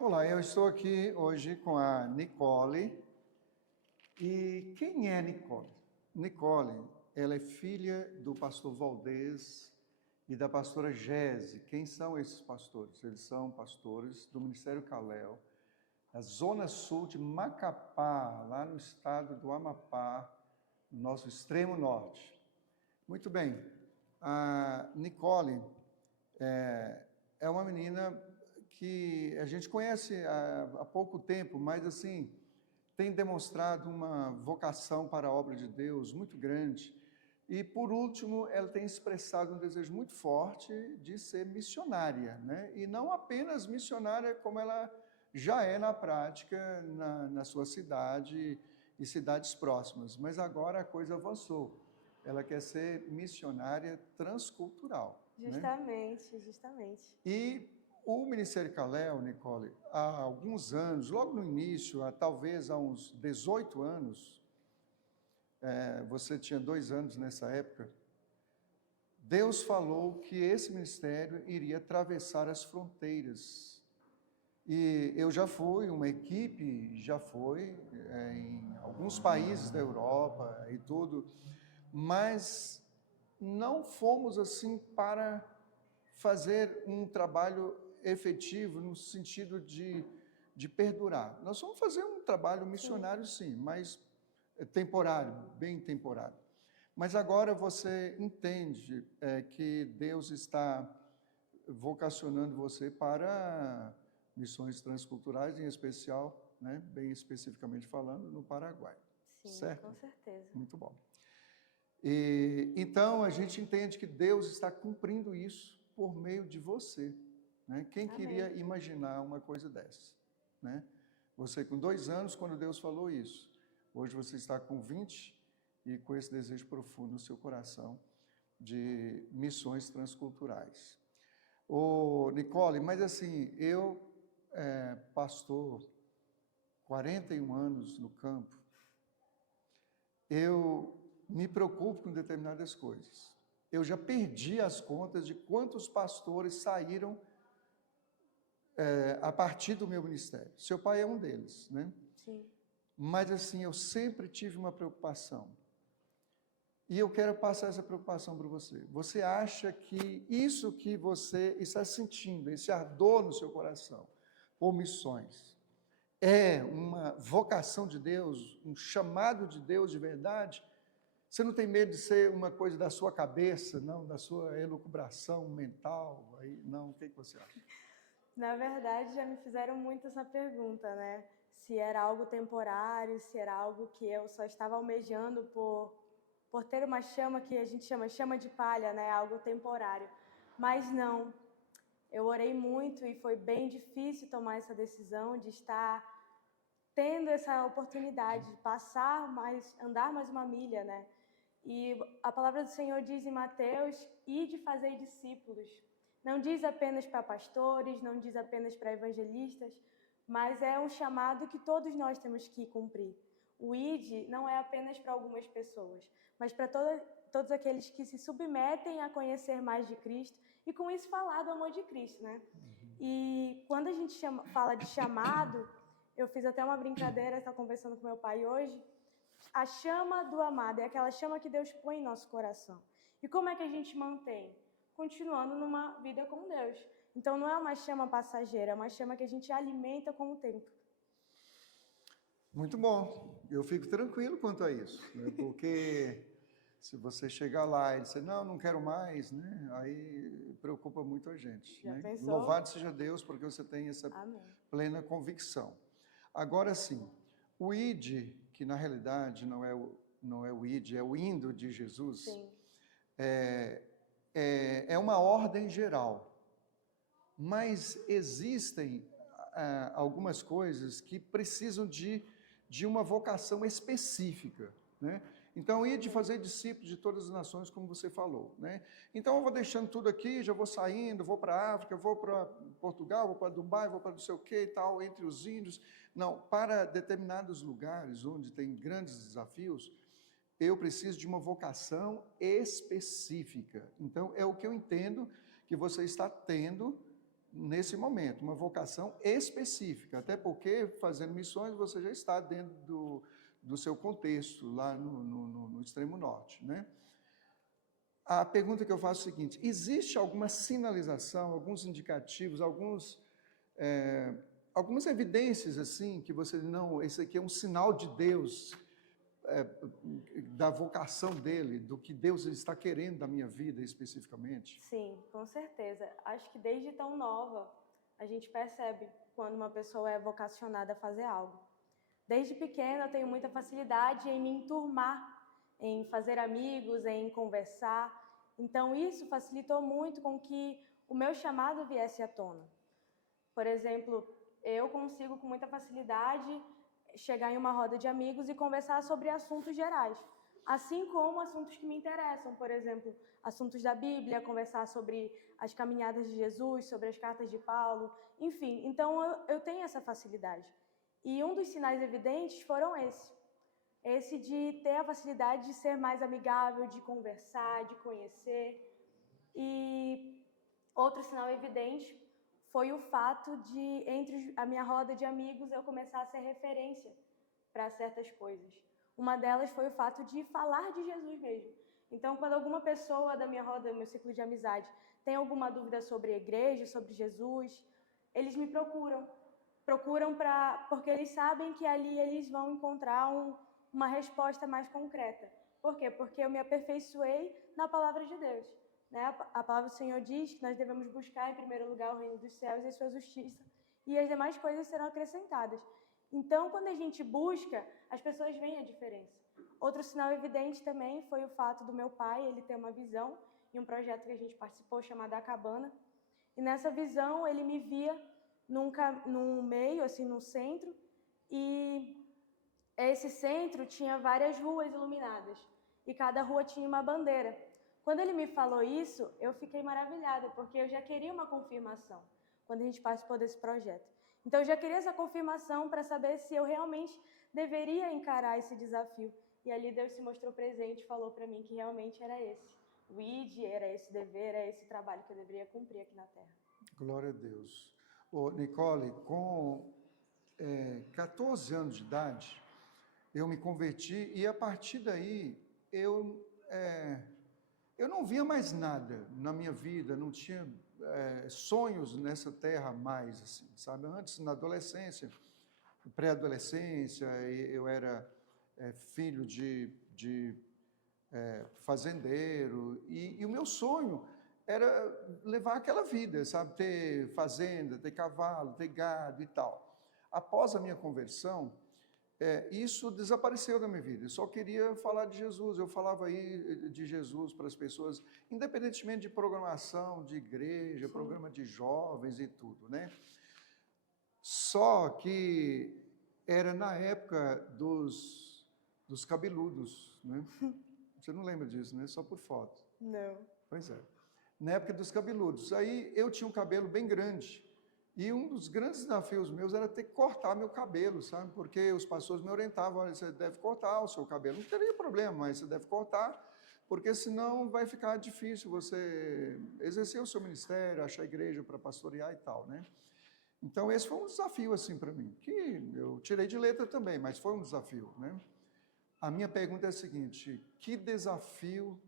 Olá, eu estou aqui hoje com a Nicole. E quem é Nicole? Nicole, ela é filha do pastor Valdez e da pastora Gese. Quem são esses pastores? Eles são pastores do Ministério Calel, da Zona Sul de Macapá, lá no estado do Amapá, no nosso extremo norte. Muito bem, a Nicole é uma menina que a gente conhece há pouco tempo, mas assim, tem demonstrado uma vocação para a obra de Deus muito grande. E por último, ela tem expressado um desejo muito forte de ser missionária, né? E não apenas missionária como ela já é na prática, na sua cidade e cidades próximas, mas agora a coisa avançou. Ela quer ser missionária transcultural. Justamente, né? Justamente. E o Ministério Calel, Nicole, há alguns anos, logo no início, talvez há uns 18 anos, você tinha 2 anos nessa época, Deus falou que esse ministério iria atravessar as fronteiras. E eu já fui, uma equipe já foi em alguns países da Europa e tudo, mas não fomos assim para fazer um trabalho efetivo no sentido de perdurar. Nós vamos fazer um trabalho missionário, sim, mas temporário, bem temporário. Mas agora você entende que Deus está vocacionando você para missões transculturais, em especial, né, bem especificamente falando, no Paraguai. Sim, certo? Com certeza. Muito bom. Então, a gente entende que Deus está cumprindo isso por meio de você. Né? Quem Amém. queria imaginar uma coisa dessa? Né? Você com 2 anos, quando Deus falou isso. Hoje você está com 20 e com esse desejo profundo no seu coração de missões transculturais. Nicole, mas assim, eu, pastor, 41 anos no campo, eu me preocupo com determinadas coisas. Eu já perdi as contas de quantos pastores saíram a partir do meu ministério. Seu pai é um deles, né? Sim. Mas assim, eu sempre tive uma preocupação. E eu quero passar essa preocupação para você. Você acha que isso que você está sentindo, esse ardor no seu coração, por missões, é uma vocação de Deus, um chamado de Deus de verdade? Você não tem medo de ser uma coisa da sua cabeça, não, da sua elucubração mental? Aí, não, o que você acha? Na verdade, já me fizeram muito essa pergunta, né? Se era algo temporário, se era algo que eu só estava almejando por ter uma chama que a gente chama de palha, né? Algo temporário. Mas não. Eu orei muito e foi bem difícil tomar essa decisão de estar tendo essa oportunidade de andar mais uma milha, né? E a palavra do Senhor diz em Mateus: ide fazer discípulos. Não diz apenas para pastores, não diz apenas para evangelistas, mas é um chamado que todos nós temos que cumprir. O ide não é apenas para algumas pessoas, mas para todos aqueles que se submetem a conhecer mais de Cristo e com isso falar do amor de Cristo, né? E quando a gente fala de chamado, eu fiz até uma brincadeira, estava conversando com meu pai hoje. A chama do amado é aquela chama que Deus põe em nosso coração. E como é que a gente mantém? Continuando numa vida com Deus. Então não é uma chama passageira, é uma chama que a gente alimenta com o tempo. Muito bom, eu fico tranquilo quanto a isso, né? Porque se você chegar lá e dizer, não quero mais, né? Aí preocupa muito a gente. Já né? pensou? Louvado seja Deus, porque você tem essa Amém. plena convicção. Agora sim, o id, que na realidade não é o id, é o indo de Jesus, Sim. É uma ordem geral, mas existem algumas coisas que precisam de uma vocação específica, né? Então, ir de fazer discípulos de todas as nações, como você falou, né? Então, eu vou deixando tudo aqui, já vou saindo, vou para a África, vou para Portugal, vou para Dubai, vou para não sei o que e tal, entre os índios. Não, para determinados lugares onde tem grandes desafios, eu preciso de uma vocação específica. Então, é o que eu entendo que você está tendo nesse momento, uma vocação específica, até porque fazendo missões você já está dentro do seu contexto, lá no extremo norte, né? A pergunta que eu faço é a seguinte: existe alguma sinalização, alguns indicativos, algumas evidências assim que você não, esse aqui é um sinal de Deus, da vocação dele, do que Deus está querendo da minha vida especificamente? Sim, com certeza. Acho que desde tão nova a gente percebe quando uma pessoa é vocacionada a fazer algo. Desde pequena eu tenho muita facilidade em me enturmar, em fazer amigos, em conversar. Então isso facilitou muito com que o meu chamado viesse à tona. Por exemplo, eu consigo com muita facilidade chegar em uma roda de amigos e conversar sobre assuntos gerais, assim como assuntos que me interessam, por exemplo, assuntos da Bíblia, conversar sobre as caminhadas de Jesus, sobre as cartas de Paulo, enfim. Então eu tenho essa facilidade. E um dos sinais evidentes foram esse de ter a facilidade de ser mais amigável, de conversar, de conhecer. E outro sinal evidente foi o fato de, entre a minha roda de amigos, eu começar a ser referência para certas coisas. Uma delas foi o fato de falar de Jesus mesmo. Então, quando alguma pessoa da minha roda, meu ciclo de amizade, tem alguma dúvida sobre a igreja, sobre Jesus, eles me procuram porque eles sabem que ali eles vão encontrar uma resposta mais concreta. Por quê? Porque eu me aperfeiçoei na palavra de Deus. Né? A palavra do Senhor diz que nós devemos buscar em primeiro lugar o reino dos céus e a sua justiça, e as demais coisas serão acrescentadas. Então, quando a gente busca, as pessoas veem a diferença. Outro sinal evidente também foi o fato do meu pai, ele ter uma visão em um projeto que a gente participou chamado A Cabana, e nessa visão ele me via num meio, assim, num centro, e esse centro tinha várias ruas iluminadas, e cada rua tinha uma bandeira. Quando ele me falou isso, eu fiquei maravilhada, porque eu já queria uma confirmação, quando a gente participou desse projeto. Então, eu já queria essa confirmação para saber se eu realmente deveria encarar esse desafio. E ali Deus se mostrou presente e falou para mim que realmente era esse. O ID era esse dever, era esse trabalho que eu deveria cumprir aqui na Terra. Glória a Deus. Ô, Nicole, com 14 anos de idade, eu me converti e a partir daí eu não via mais nada na minha vida, não tinha sonhos nessa terra mais, assim, sabe? Antes, na adolescência, pré-adolescência, eu era filho de fazendeiro e o meu sonho era levar aquela vida, sabe? Ter fazenda, ter cavalo, ter gado e tal. Após a minha conversão, isso desapareceu da minha vida. Eu só queria falar de Jesus. Eu falava aí de Jesus para as pessoas, independentemente de programação de igreja, Sim. Programa de jovens e tudo, né? Só que era na época dos cabeludos, né? Você não lembra disso, né? Só por foto. Não. Pois é. Na época dos cabeludos. Aí eu tinha um cabelo bem grande. E um dos grandes desafios meus era ter que cortar meu cabelo, sabe? Porque os pastores me orientavam: olha, você deve cortar o seu cabelo. Não teria problema, mas você deve cortar, porque senão vai ficar difícil você exercer o seu ministério, achar igreja para pastorear e tal, né? Então esse foi um desafio assim para mim, que eu tirei de letra também, mas foi um desafio, né? A minha pergunta é a seguinte: que desafio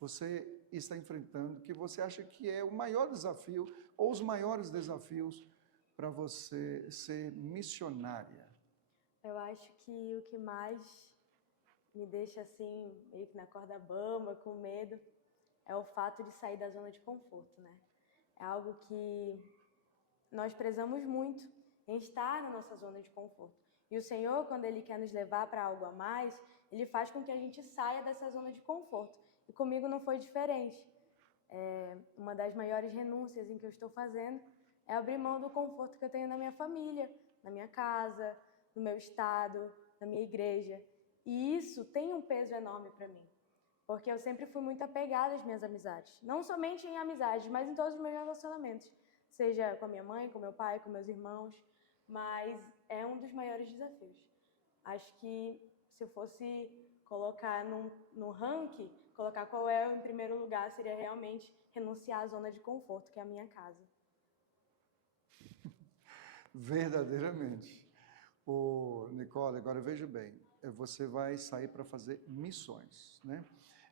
você está enfrentando, que você acha que é o maior desafio ou os maiores desafios para você ser missionária? Eu acho que o que mais me deixa assim, meio que na corda bamba, com medo, é o fato de sair da zona de conforto, né? É algo que nós prezamos muito em estar na nossa zona de conforto. E o Senhor, quando Ele quer nos levar para algo a mais, Ele faz com que a gente saia dessa zona de conforto. E comigo não foi diferente. Uma das maiores renúncias em que eu estou fazendo é abrir mão do conforto que eu tenho na minha família, na minha casa, no meu estado, na minha igreja. E isso tem um peso enorme para mim, porque eu sempre fui muito apegada às minhas amizades. Não somente em amizades, mas em todos os meus relacionamentos. Seja com a minha mãe, com meu pai, com meus irmãos. Mas é um dos maiores desafios. Acho que se eu fosse colocar num ranking, colocar qual é em primeiro lugar, seria realmente renunciar à zona de conforto, que é a minha casa. Verdadeiramente. Nicole, agora veja bem, você vai sair para fazer missões, né?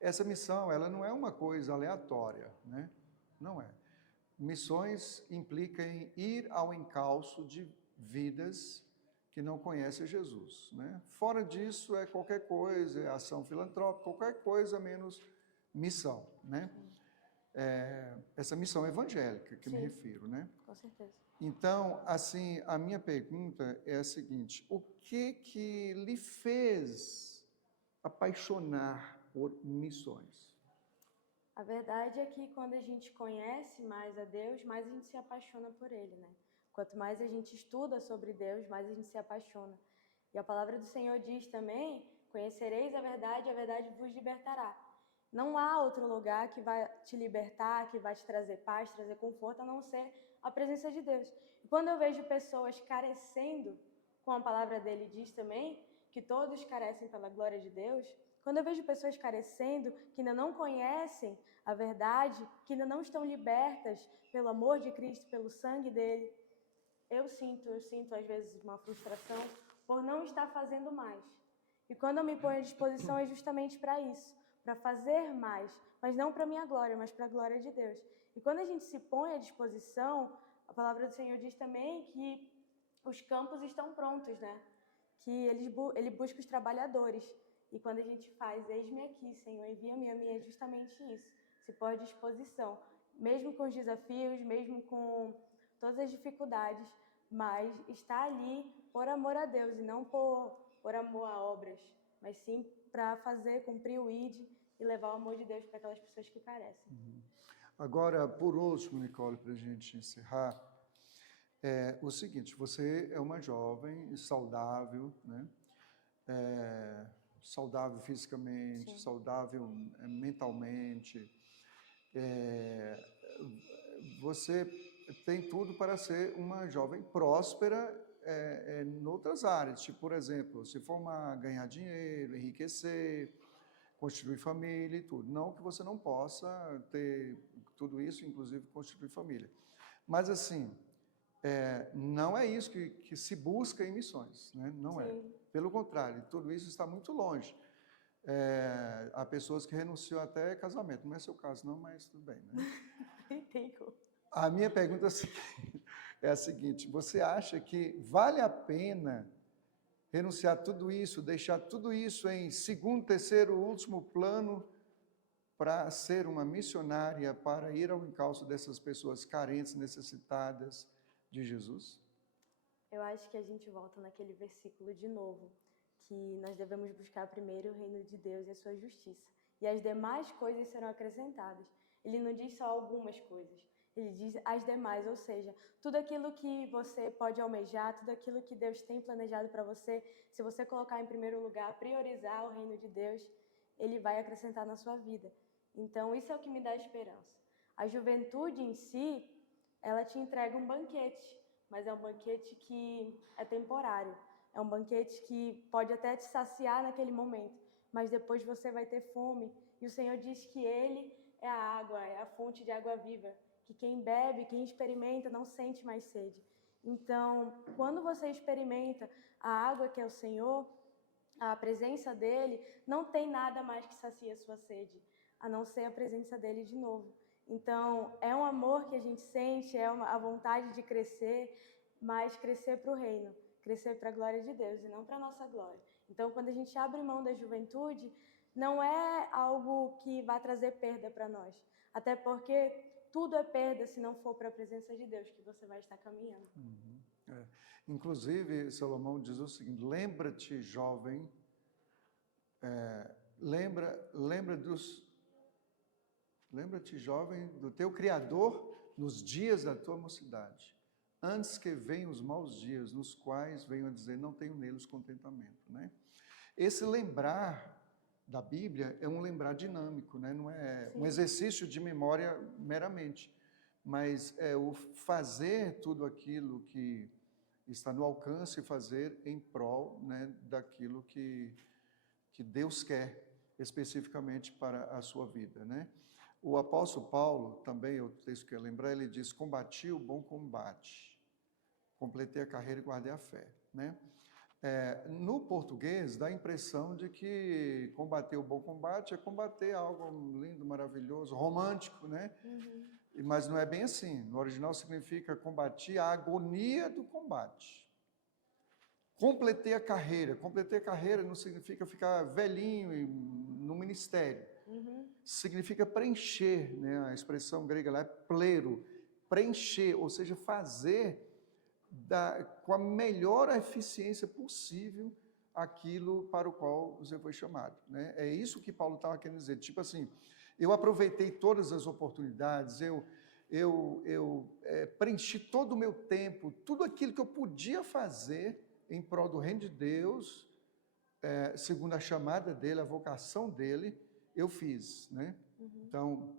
Essa missão, ela não é uma coisa aleatória, né? Não é. Missões implica em ir ao encalço de vidas que não conhecem Jesus, né? Fora disso é qualquer coisa, é ação filantrópica, qualquer coisa menos missão, né? Essa missão evangélica que me Sim, refiro, né? com certeza. Então, assim, a minha pergunta é a seguinte: o que lhe fez apaixonar por missões? A verdade é que quando a gente conhece mais a Deus, mais a gente se apaixona por Ele, né? Quanto mais a gente estuda sobre Deus, mais a gente se apaixona. E a palavra do Senhor diz também: conhecereis a verdade vos libertará. Não há outro lugar que vai te libertar, que vai te trazer paz, trazer conforto, a não ser a presença de Deus. E quando eu vejo pessoas carecendo, como a palavra dele diz também, que todos carecem pela glória de Deus, quando eu vejo pessoas carecendo, que ainda não conhecem a verdade, que ainda não estão libertas pelo amor de Cristo, pelo sangue dele, eu sinto às vezes uma frustração por não estar fazendo mais. E quando eu me ponho à disposição é justamente para isso, para fazer mais, mas não para minha glória, mas para a glória de Deus. E quando a gente se põe à disposição, a palavra do Senhor diz também que os campos estão prontos, né? Que ele busca os trabalhadores. E quando a gente faz, eis-me aqui, Senhor, envia-me a mim, é justamente isso. Se pôr à disposição, mesmo com os desafios, mesmo com todas as dificuldades, mas está ali por amor a Deus e não por amor a obras, mas sim para fazer, cumprir o ID e levar o amor de Deus para aquelas pessoas que carecem. Agora, por último, Nicole, para a gente encerrar, é o seguinte: você é uma jovem saudável, né? Saudável fisicamente, Sim. saudável mentalmente. Você tem tudo para ser uma jovem próspera em outras áreas, tipo, por exemplo, se formar, ganhar dinheiro, enriquecer, constituir família e tudo. Não que você não possa ter tudo isso, inclusive constituir família. Mas assim, não é isso que se busca em missões, né? Não é. Sim. Pelo contrário, tudo isso está muito longe. Há pessoas que renunciam até casamento. Não é seu caso não, mas tudo bem, né? Tem como. A minha pergunta é a seguinte: você acha que vale a pena renunciar tudo isso, deixar tudo isso em segundo, terceiro, último plano para ser uma missionária, para ir ao encalço dessas pessoas carentes, necessitadas de Jesus? Eu acho que a gente volta naquele versículo de novo, que nós devemos buscar primeiro o reino de Deus e a sua justiça, e as demais coisas serão acrescentadas. Ele não diz só algumas coisas, ele diz as demais, ou seja, tudo aquilo que você pode almejar, tudo aquilo que Deus tem planejado para você, se você colocar em primeiro lugar, priorizar o reino de Deus, ele vai acrescentar na sua vida. Então, isso é o que me dá esperança. A juventude em si, ela te entrega um banquete, mas é um banquete que é temporário. É um banquete que pode até te saciar naquele momento, mas depois você vai ter fome. E o Senhor diz que Ele é a água, é a fonte de água viva, que quem bebe, quem experimenta, não sente mais sede. Então, quando você experimenta a água que é o Senhor, a presença dEle, não tem nada mais que sacia a sua sede, a não ser a presença dEle de novo. Então, é um amor que a gente sente, a vontade de crescer, mas crescer para o reino, crescer para a glória de Deus e não para a nossa glória. Então, quando a gente abre mão da juventude, não é algo que vai trazer perda para nós. Até porque tudo é perda se não for para a presença de Deus que você vai estar caminhando. Inclusive, Salomão diz o seguinte: lembra-te, jovem, lembra-te, jovem, do teu Criador nos dias da tua mocidade, antes que venham os maus dias, nos quais venham a dizer, não tenho neles contentamento, né? Esse lembrar da Bíblia é um lembrar dinâmico, né? Não é um exercício de memória meramente, mas é o fazer tudo aquilo que está no alcance e fazer em prol, né, daquilo que Deus quer especificamente para a sua vida, né? O apóstolo Paulo, também, o texto que eu lembrar, ele diz: combati o bom combate, completei a carreira e guardei a fé, né? No português, dá a impressão de que combater o bom combate é combater algo lindo, maravilhoso, romântico, né? Mas não é bem assim. No original significa combater a agonia do combate. Completei a carreira. Completei a carreira não significa ficar velhinho no ministério. Significa preencher, né? A expressão grega lá é plero, preencher, ou seja, fazer com a melhor eficiência possível aquilo para o qual você foi chamado, né? É isso que Paulo estava querendo dizer. Tipo assim, eu aproveitei todas as oportunidades, eu preenchi todo o meu tempo, tudo aquilo que eu podia fazer em prol do reino de Deus, segundo a chamada dele, a vocação dele, eu fiz, né? Então,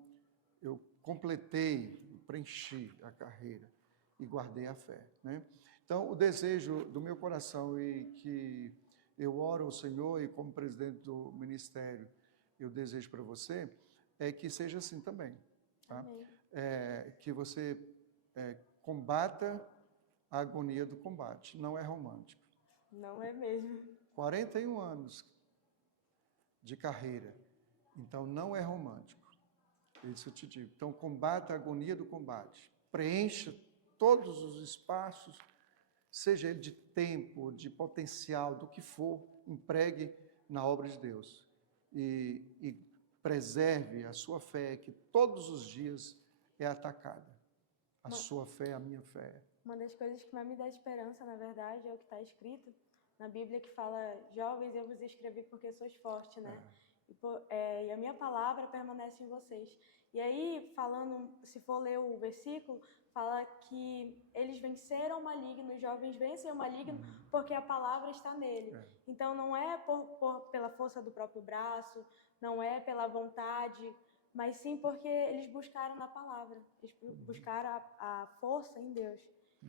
eu completei, preenchi a carreira e guardei a fé, né? Então, o desejo do meu coração e que eu oro ao Senhor e como presidente do ministério, eu desejo para você, é que seja assim também, tá? Que você combata a agonia do combate, não é romântico. Não é mesmo. 41 anos de carreira, então não é romântico. Isso eu te digo. Então, combata a agonia do combate. Preencha todos os espaços, seja ele de tempo, de potencial, do que for, empregue na obra de Deus. E preserve a sua fé, que todos os dias é atacada. A sua fé, a minha fé. Uma das coisas que mais me dá esperança, na verdade, é o que está escrito na Bíblia, que fala: jovens, eu vos escrevi porque sois fortes, né? E a minha palavra permanece em vocês. E aí, falando, se for ler o versículo, fala que eles venceram o maligno, os jovens vencem o maligno porque a palavra está nele. Então, não é pela força do próprio braço, não é pela vontade, mas sim porque eles buscaram na palavra, eles buscaram a força em Deus.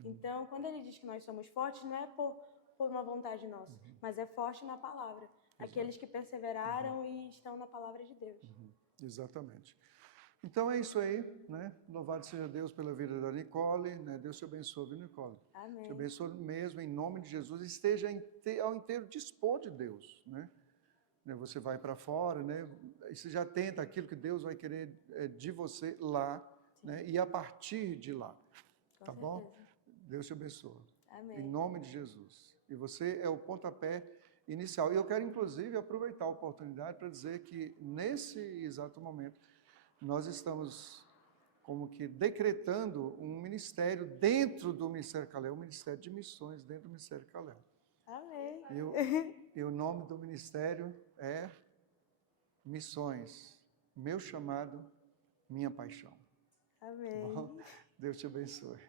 Então, quando ele diz que nós somos fortes, não é por uma vontade nossa, mas é forte na palavra. Aqueles que perseveraram e estão na palavra de Deus. Exatamente. Então é isso aí, né? Louvado seja Deus pela vida da Nicole, né? Deus te abençoe, viu, Nicole? Amém. Te abençoe mesmo, em nome de Jesus. Esteja ao inteiro dispor de Deus, né? Você vai para fora, né? E você já tenta aquilo que Deus vai querer de você lá, né? E a partir de lá, tá bom? Deus te abençoe. Amém. Em nome de Jesus. E você é o pontapé inicial. E eu quero, inclusive, aproveitar a oportunidade para dizer que, nesse exato momento, nós estamos como que decretando um ministério dentro do Ministério Calel, um ministério de missões dentro do Ministério Calel. Amém. E o nome do ministério é Missões, meu chamado, minha paixão. Amém. Tá bom? Deus te abençoe.